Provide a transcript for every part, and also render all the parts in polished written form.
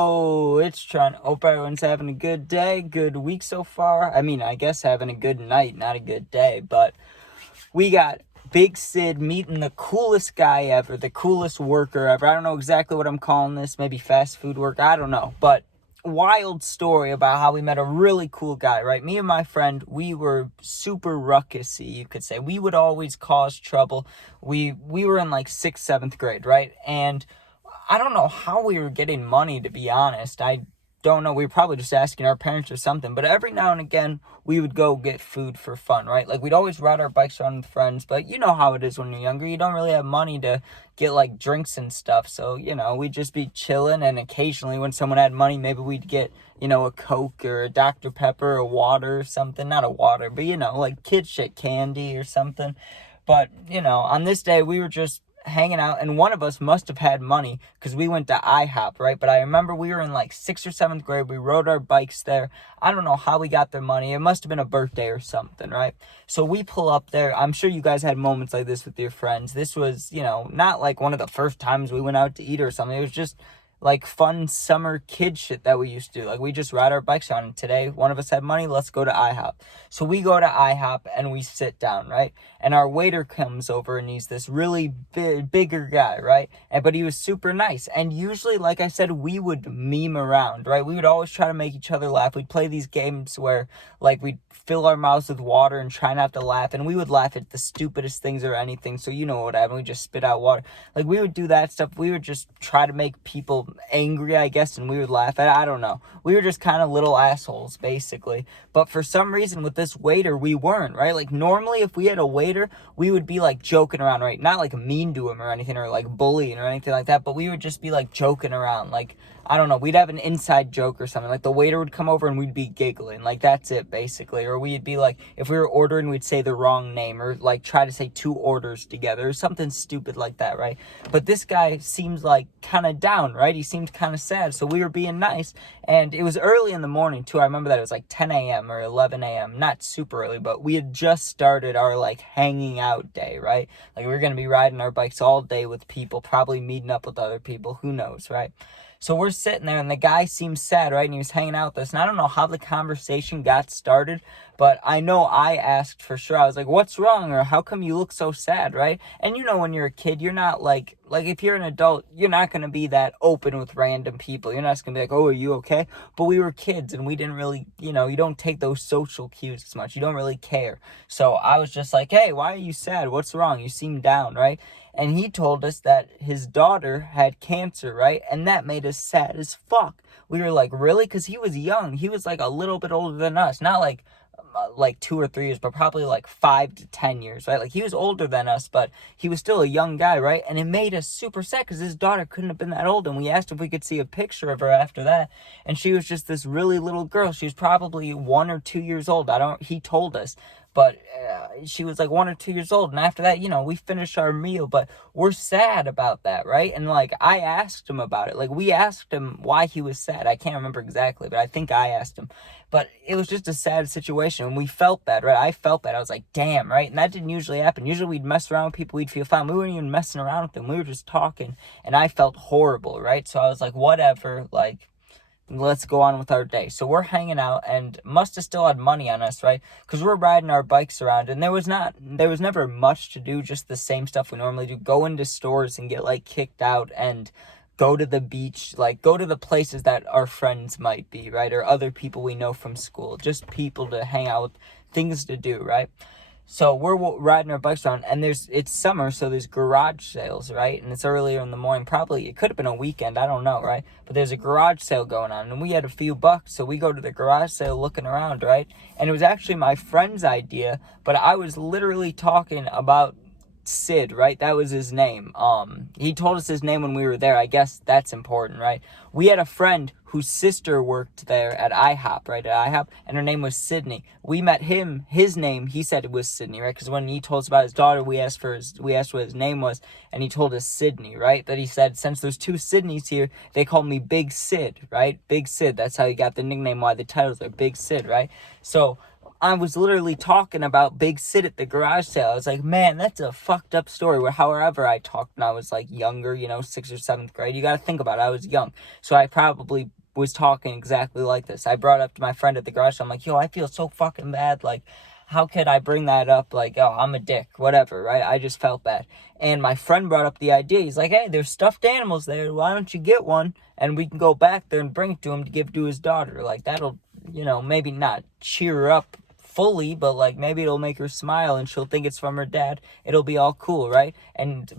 Oh, it's Trent. Hope everyone's having a good day, good week so far. I mean, I guess having a good night, not a good day. But we got Big Sid meeting the coolest guy ever, the coolest worker ever. I don't know exactly what I'm calling this, maybe fast food worker, I don't know. But wild story about how we met a really cool guy, right? Me and my friend, we were super ruckusy, you could say. We would always cause trouble. We were in like 6th, 7th grade, right? And I don't know how we were getting money, to be honest. I don't know. We were probably just asking our parents or something. But every now and again, we would go get food for fun, right? Like, we'd always ride our bikes around with friends. But you know how it is when you're younger. You don't really have money to get, like, drinks and stuff. So, we'd just be chilling. And occasionally, when someone had money, maybe we'd get, a Coke or a Dr. Pepper or water or something. Not a water, but, like kid shit, candy or something. But, on this day, we were just hanging out, and one of us must have had money because we went to IHOP, right? But I remember we were in like 6th or 7th grade. We rode our bikes there. I don't know how we got their money. It must have been a birthday or something, right? So we pull up there. I'm sure you guys had moments like this with your friends. This was, not like one of the first times we went out to eat or something. It was just like fun summer kid shit that we used to do. Like, we just ride our bikes around, and today one of us had money, let's go to IHOP. So we go to IHOP and we sit down, right? And our waiter comes over, and he's this really bigger guy, right? But he was super nice. And usually, like I said, we would meme around, right? We would always try to make each other laugh. We'd play these games where, like, we'd fill our mouths with water and try not to laugh, and we would laugh at the stupidest things or anything. So you know what happened, we just spit out water. Like, we would do that stuff. We would just try to make people angry, I guess, and we would laugh at it. I don't know. We were just kind of little assholes, basically. But for some reason, with this waiter, we weren't, right? Like, normally, if we had a waiter, we would be, like, joking around, right? Not, like, mean to him or anything, or, like, bullying or anything like that, but we would just be, like, joking around. Like, I don't know, we'd have an inside joke or something. Like, the waiter would come over and we'd be giggling. Like, that's it, basically. Or we'd be, like, if we were ordering, we'd say the wrong name, or, like, try to say 2 orders together, or something stupid like that, right? But this guy seems, like, kind of down, right? He seemed kind of sad, so we were being nice. And it was early in the morning, too. I remember that it was, like, 10 a.m. or 11 a.m. Not super early, but we had just started our, like, hanging out day, right? Like, we were going to be riding our bikes all day with people, probably meeting up with other people. Who knows, right? So we're sitting there, and the guy seems sad, right? And he was hanging out with us. And I don't know how the conversation got started, but I know I asked for sure. I was like, what's wrong? Or how come you look so sad, right? And when you're a kid, you're not like if you're an adult, you're not going to be that open with random people. You're not just going to be like, oh, are you okay? But we were kids, and we didn't really, you don't take those social cues as much. You don't really care. So I was just like, hey, why are you sad? What's wrong? You seem down, right? And he told us that his daughter had cancer, right? And that made us sad as fuck. We were like, really? Because he was young. He was like a little bit older than us. Not like 2 or 3 years, but probably like 5 to 10 years, right? Like, he was older than us, but he was still a young guy, right? And it made us super sad because his daughter couldn't have been that old. And we asked if we could see a picture of her after that. And she was just this really little girl. She was probably 1 or 2 years old. He told us. But she was like 1 or 2 years old. And after that, we finished our meal. But we're sad about that, right? And, like, I asked him about it. Like, we asked him why he was sad. I can't remember exactly, but I think I asked him. But it was just a sad situation. And we felt bad, right? I felt bad. I was like, damn, right? And that didn't usually happen. Usually we'd mess around with people. We'd feel fine. We weren't even messing around with them. We were just talking. And I felt horrible, right? So I was like, whatever, like, let's go on with our day. So we're hanging out, and must have still had money on us, right? Because we're riding our bikes around, and there was never much to do, just the same stuff we normally do. Go into stores and get, like, kicked out, and go to the beach, like, go to the places that our friends might be, right? Or other people we know from school. Just people to hang out with, things to do, right? So we're riding our bikes around, and it's summer, so there's garage sales, right? And it's earlier in the morning. Probably, it could have been a weekend, I don't know, right? But there's a garage sale going on, and we had a few bucks, so we go to the garage sale looking around, right? And it was actually my friend's idea, but I was literally talking about Sid, right? That was his name. He told us his name when we were there. I guess that's important, right? We had a friend whose sister worked there at IHOP, right? At IHOP, and her name was Sydney. We met him. His name, he said it was Sydney, right? Because when he told us about his daughter, we asked what his name was, and he told us Sydney, right? But he said, since there's 2 Sydneys here, they call me Big Sid, right? Big Sid. That's how he got the nickname. Why the titles are Big Sid, right? So I was literally talking about Big Sid at the garage sale. I was like, man, that's a fucked up story. Where however I talked when I was like younger, 6th or 7th grade. You got to think about it. I was young. So I probably was talking exactly like this. I brought up to my friend at the garage sale. I'm like, yo, I feel so fucking bad. Like, how could I bring that up? Like, oh, I'm a dick, whatever, right? I just felt bad. And my friend brought up the idea. He's like, hey, there's stuffed animals there. Why don't you get one? And we can go back there and bring it to him to give to his daughter. Like, that'll, maybe not cheer her up fully, but like maybe it'll make her smile and she'll think it's from her dad. It'll be all cool, right? And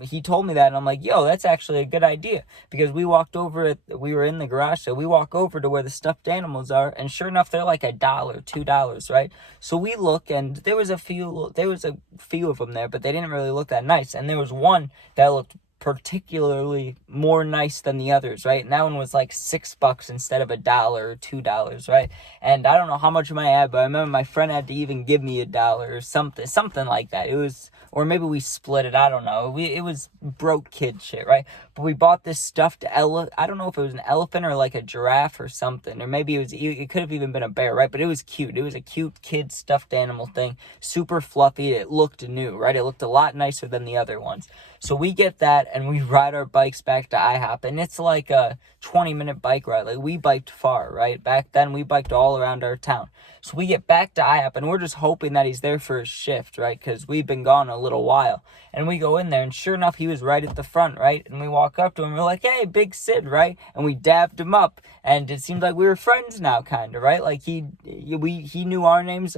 he told me that, and I'm like, yo, that's actually a good idea. Because we were in the garage, so we walk over to where the stuffed animals are, and sure enough, they're like $1, $2, right? So we look, and there was a few of them there, but they didn't really look that nice. And there was one that looked particularly more nice than the others, right? And that one was like $6 instead of $1 or $2, right? And I don't know how much of my ad, but I remember my friend had to even give me $1 or something like that. It was, or maybe we split it. I don't know. It was broke kid shit, right? But we bought this stuffed I don't know if it was an elephant or like a giraffe or something, or maybe it could have even been a bear, right? But it was cute. It was a cute kid stuffed animal thing, super fluffy. It looked new, right? It looked a lot nicer than the other ones. So we get that, and we ride our bikes back to IHOP, and it's like a 20-minute bike ride. Like, we biked far, right? Back then, we biked all around our town. So we get back to IHOP, and we're just hoping that he's there for his shift, right? Because we've been gone a little while. And we go in there, and sure enough, he was right at the front, right? And we walk up to him, and we're like, hey, Big Sid, right? And we dabbed him up, and it seemed like we were friends now, kind of, right? Like, he knew our names,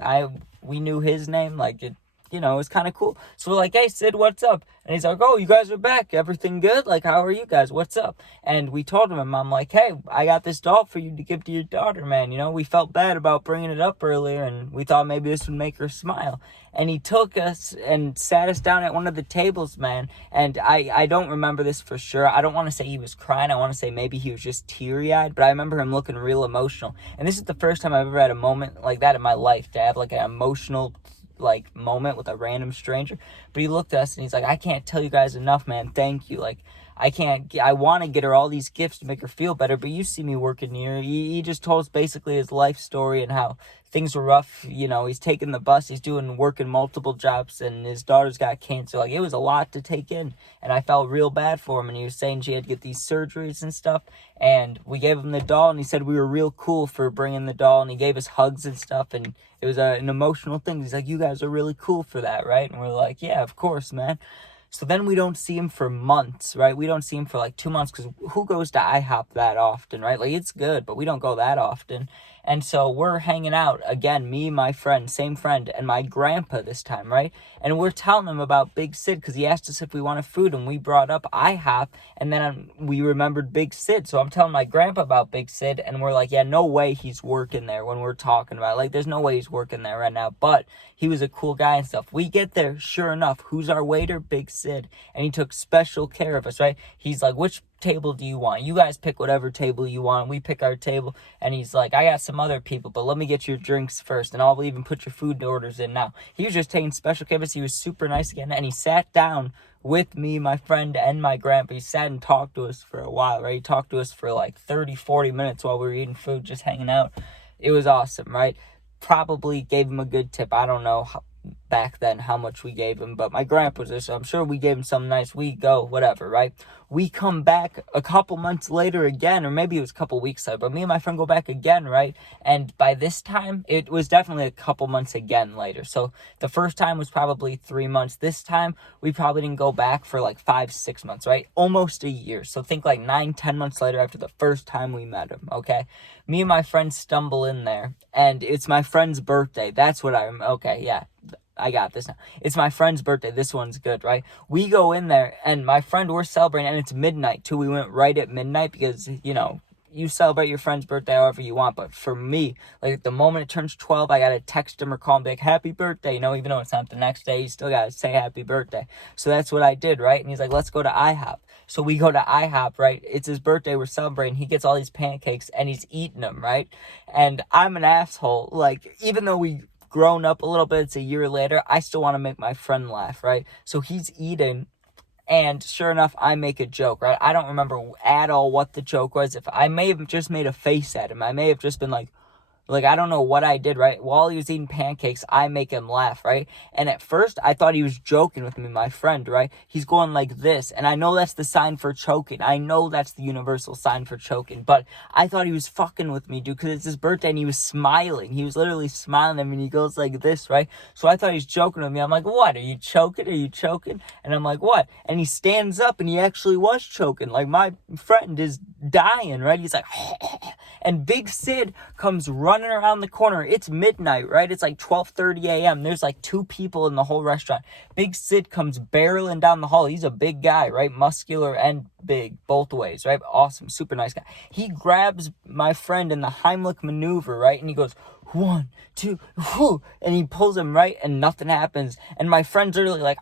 we knew his name, like, it was kind of cool. So we're like, hey, Sid, what's up? And he's like, oh, you guys are back. Everything good? Like, how are you guys? What's up? And we told him, I'm like, hey, I got this doll for you to give to your daughter, man. We felt bad about bringing it up earlier, and we thought maybe this would make her smile. And he took us and sat us down at one of the tables, man. And I don't remember this for sure. I don't want to say he was crying. I want to say maybe he was just teary-eyed. But I remember him looking real emotional. And this is the first time I've ever had a moment like that in my life, to have like an emotional moment with a random stranger. But he looked at us and he's like, I can't tell you guys enough, man. Thank you. Like, I want to get her all these gifts to make her feel better, but you see me working here. He just told us basically his life story and how things were rough. He's taking the bus, he's working multiple jobs, and his daughter's got cancer. Like, it was a lot to take in, and I felt real bad for him. And he was saying she had to get these surgeries and stuff, and we gave him the doll, and he said we were real cool for bringing the doll, and he gave us hugs and stuff, and it was an emotional thing. He's like, you guys are really cool for that, right? And we're like, yeah, of course, man. So then we don't see him for months, right? We don't see him for like 2 months, because who goes to IHOP that often, right? Like, it's good, but we don't go that often. And so we're hanging out, again, me, my friend, same friend, and my grandpa this time, right? And we're telling him about Big Sid, because he asked us if we wanted food, and we brought up IHOP, and then we remembered Big Sid. So I'm telling my grandpa about Big Sid, and we're like, yeah, no way he's working there when we're talking about it. Like, there's no way he's working there right now, but he was a cool guy and stuff. We get there, sure enough, who's our waiter? Big Sid. And he took special care of us, right? He's like, which table do you want? You guys pick whatever table you want. We pick our table. And he's like, I got some other people, but let me get your drinks first, and I'll even put your food orders in now. He was just taking special care of us. He was super nice again, and he sat down with me, my friend, and my grandpa. He sat and talked to us for a while, right? He talked to us for like 30, 40 minutes while we were eating food, just hanging out. It was awesome, right? Probably gave him a good tip. I don't know back then how much we gave him, but my grandpa's there, so I'm sure we gave him something nice. We go, whatever, right? We come back a couple months later again, or maybe it was a couple weeks later, but me and my friend go back again, right? And by this time, it was definitely a couple months again later. So the first time was probably 3 months. This time, we probably didn't go back for like 5, 6 months, right? Almost a year. So think like 9, 10 months later after the first time we met him, okay? Me and my friend stumble in there, and it's my friend's birthday. That's what okay, yeah. I got this now. It's my friend's birthday. This one's good, right? We go in there, and my friend, we're celebrating, and it's midnight, too. We went right at midnight because, you celebrate your friend's birthday however you want. But for me, like, the moment it turns 12, I got to text him or call him, be like, happy birthday. Even though it's not the next day, you still got to say happy birthday. So that's what I did, right? And he's like, let's go to IHOP. So we go to IHOP, right? It's his birthday. We're celebrating. He gets all these pancakes, and he's eating them, right? And I'm an asshole. Like, even though we grown up a little bit, it's a year later, I still want to make my friend laugh, right? So he's eating, and sure enough, I make a joke, right? I don't remember at all what the joke was. If I may have just made a face at him, I may have just been like, Like, I don't know what I did, right? While he was eating pancakes, I make him laugh, right? And at first, I thought he was joking with me, my friend, right? He's going like this, and I know that's the sign for choking. I know that's the universal sign for choking, but I thought he was fucking with me, dude, because it's his birthday, and he was smiling. He was literally smiling at me, and he goes like this, right? So I thought he was joking with me. I'm like, what? Are you choking? Are you choking? And I'm like, what? And he stands up, and he actually was choking. Like, my friend is dying, right? He's like, and Big Sid comes running around the corner. It's midnight, right? It's like 12:30 a.m. There's like 2 people in the whole restaurant. Big Sid comes barreling down the hall. He's a big guy, right? Muscular and big, both ways, right? Awesome, super nice guy. He grabs my friend in the Heimlich maneuver, right? And he goes, 1, 2, whoo, and he pulls him, right, and nothing happens, and my friend's literally like,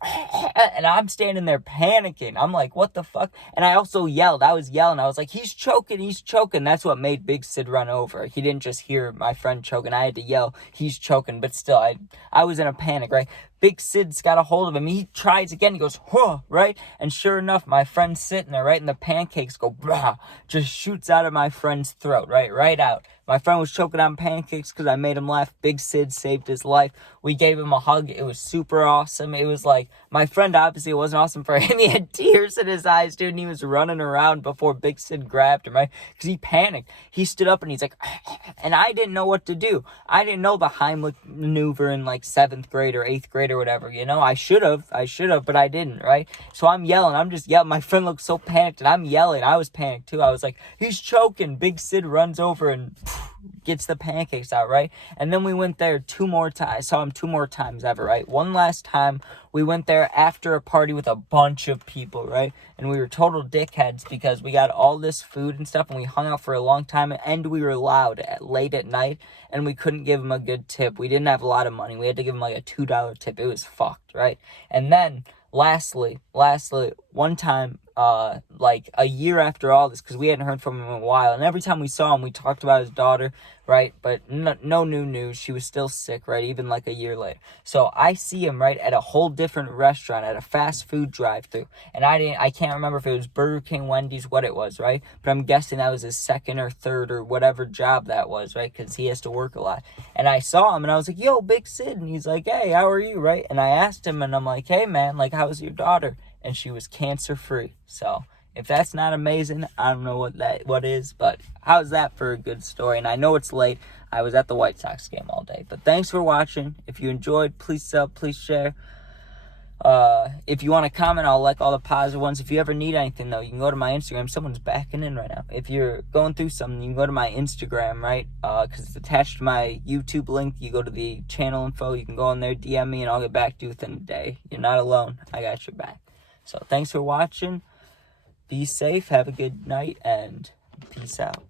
and I'm standing there panicking. I'm like, what the fuck? And I also yelled. I was yelling. I was like, he's choking. That's what made Big Sid run over. He didn't just hear my friend choking. I had to yell, he's choking, but still, I was in a panic, right? Big Sid's got a hold of him. He tries again. He goes, huh, right? And sure enough, my friend's sitting there, right? And the pancakes go, brah, just shoots out of my friend's throat, right? Right out. My friend was choking on pancakes because I made him laugh. Big Sid saved his life. We gave him a hug. It was super awesome. It was like, my friend, obviously, it wasn't awesome for him. He had tears in his eyes, dude, and he was running around before Big Sid grabbed him, right? Because he panicked. He stood up and he's like, and I didn't know what to do. I didn't know the Heimlich maneuver in like 7th grade or 8th grade or whatever, you know? I should have, but I didn't, right? So I'm yelling. I'm just yelling. My friend looked so panicked, and I'm yelling. I was panicked too. I was like, he's choking. Big Sid runs over and gets the pancakes out, right? And then we went there 2 more times. I saw him 2 more times ever, right? One last time, we went there after a party with a bunch of people, right? And we were total dickheads because we got all this food and stuff, and we hung out for a long time, and we were loud late at night, and we couldn't give him a good tip. We didn't have a lot of money. We had to give him like a $2 tip. It was fucked, right? And then lastly, one time, like a year after all this, because we hadn't heard from him in a while, and every time we saw him, we talked about his daughter, right? But no new news. She was still sick, right? Even like a year later. So I see him, right, at a whole different restaurant, at a fast food drive-thru, and I can't remember if it was Burger King, Wendy's, what it was, right? But I'm guessing that was his 2nd or 3rd or whatever job that was, right? Because he has to work a lot. And I saw him, and I was like, yo, Big Sid, and he's like, hey, how are you, right? And I asked him, and I'm like, hey, man, like, how's your daughter? And she was cancer-free. So if that's not amazing, I don't know what is, but how's that for a good story? And I know it's late. I was at the White Sox game all day. But thanks for watching. If you enjoyed, please sub, please share. If you want to comment, I'll like all the positive ones. If you ever need anything, though, you can go to my Instagram. Someone's backing in right now. If you're going through something, you can go to my Instagram, right? Because it's attached to my YouTube link. You go to the channel info. You can go on there, DM me, and I'll get back to you within a day. You're not alone. I got your back. So thanks for watching. Be safe. Have a good night, and peace out.